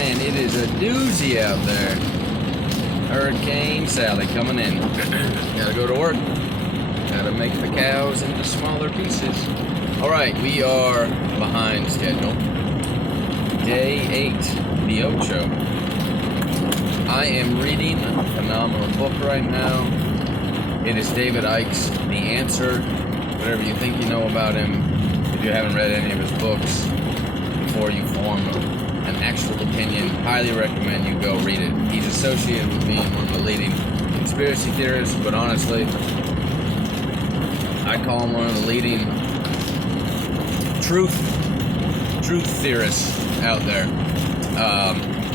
Man, it is a doozy out there. Hurricane Sally coming in. Gotta go to work. Gotta make the cows into smaller pieces. Alright, we are behind schedule. Day 8, the Ocho. I am reading a phenomenal book right now. It is David Icke's The Answer. Whatever you think you know about him, if you haven't read any of his books before you form an actual opinion, highly recommend you go read it. He's associated with being one of the leading conspiracy theorists, but honestly, I call him one of the leading truth theorists out there.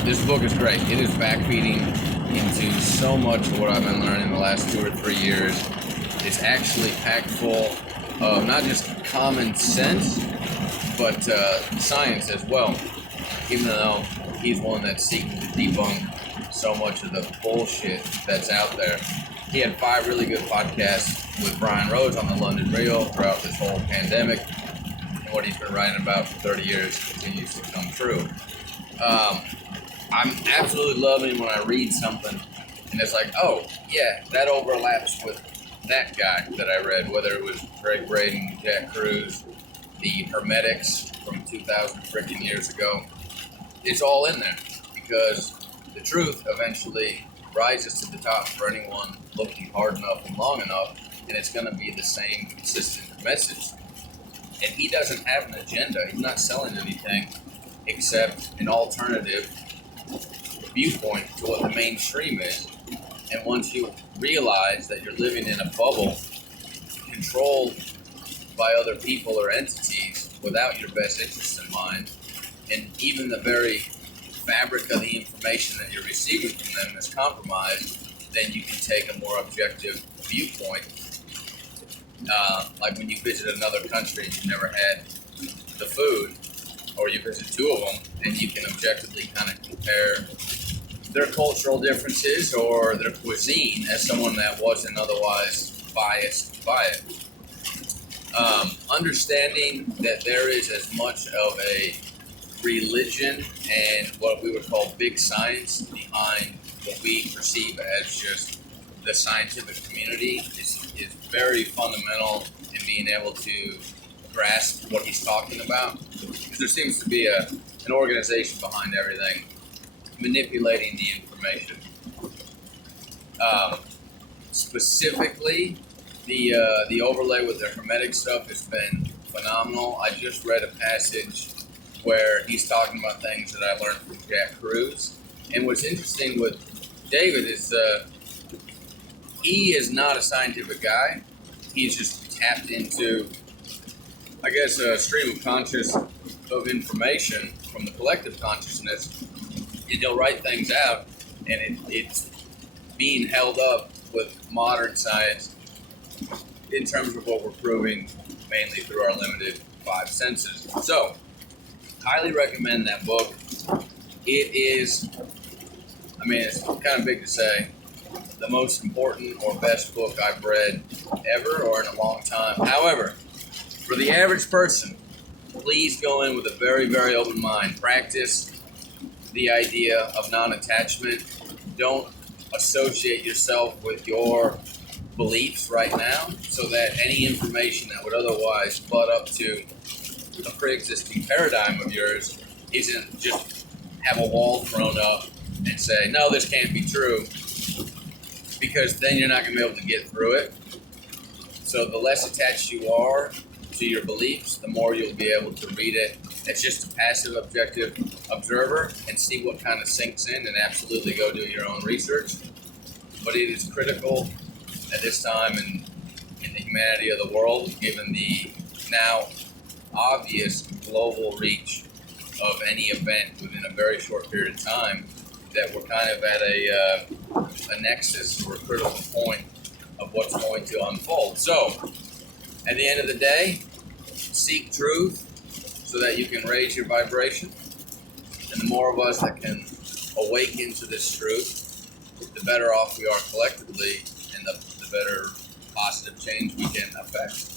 This book is great. It is backfeeding into so much of what I've been learning the last 2 or 3 years. It's actually packed full of not just common sense, but science as well. Even though he's one that's seeking to debunk so much of the bullshit that's out there. He had 5 really good podcasts with Brian Rose on the London Real throughout this whole pandemic. And what he's been writing about for 30 years continues to come true. I'm absolutely loving when I read something and it's like, oh, yeah, that overlaps with that guy that I read, whether it was Greg Braden, Jack Cruz, the Hermetics from 2,000 freaking years ago. It's all in there because the truth eventually rises to the top for anyone looking hard enough and long enough, and it's going to be the same consistent message. And he doesn't have an agenda. He's not selling anything except an alternative viewpoint to what the mainstream is. And once you realize that you're living in a bubble controlled by other people or entities without your best interest in mind, and even the very fabric of the information that you're receiving from them is compromised, then you can take a more objective viewpoint. Like when you visit another country and you've never had the food, or you visit 2 of them, and you can objectively kind of compare their cultural differences or their cuisine as someone that wasn't otherwise biased by it. Understanding that there is as much of a religion and what we would call big science behind what we perceive as just the scientific community is very fundamental in being able to grasp what he's talking about. Because there seems to be an organization behind everything manipulating the information. Specifically, the overlay with the Hermetic stuff has been phenomenal. I just read a passage where he's talking about things that I learned from Jack Cruz. And what's interesting with David is he is not a scientific guy. He's just tapped into, I guess, a stream of conscious of information from the collective consciousness. And he'll write things out, and it's being held up with modern science in terms of what we're proving mainly through our limited 5 senses. So, highly recommend that book. It is, it's kind of big to say, the most important or best book I've read ever or in a long time. However, for the average person, please go in with a very, very open mind. Practice the idea of non-attachment. Don't associate yourself with your beliefs right now so that any information that would otherwise butt up to a pre-existing paradigm of yours isn't just have a wall thrown up and say, no, this can't be true, because then you're not going to be able to get through it. So the less attached you are to your beliefs, the more you'll be able to read it as just a passive, objective observer and see what kind of sinks in, and absolutely go do your own research. But it is critical at this time in the humanity of the world, given the now obvious global reach of any event within a very short period of time, that we're kind of at a nexus or a critical point of what's going to unfold. So, at the end of the day, seek truth so that you can raise your vibration. And the more of us that can awaken to this truth, the better off we are collectively, and the better positive change we can affect.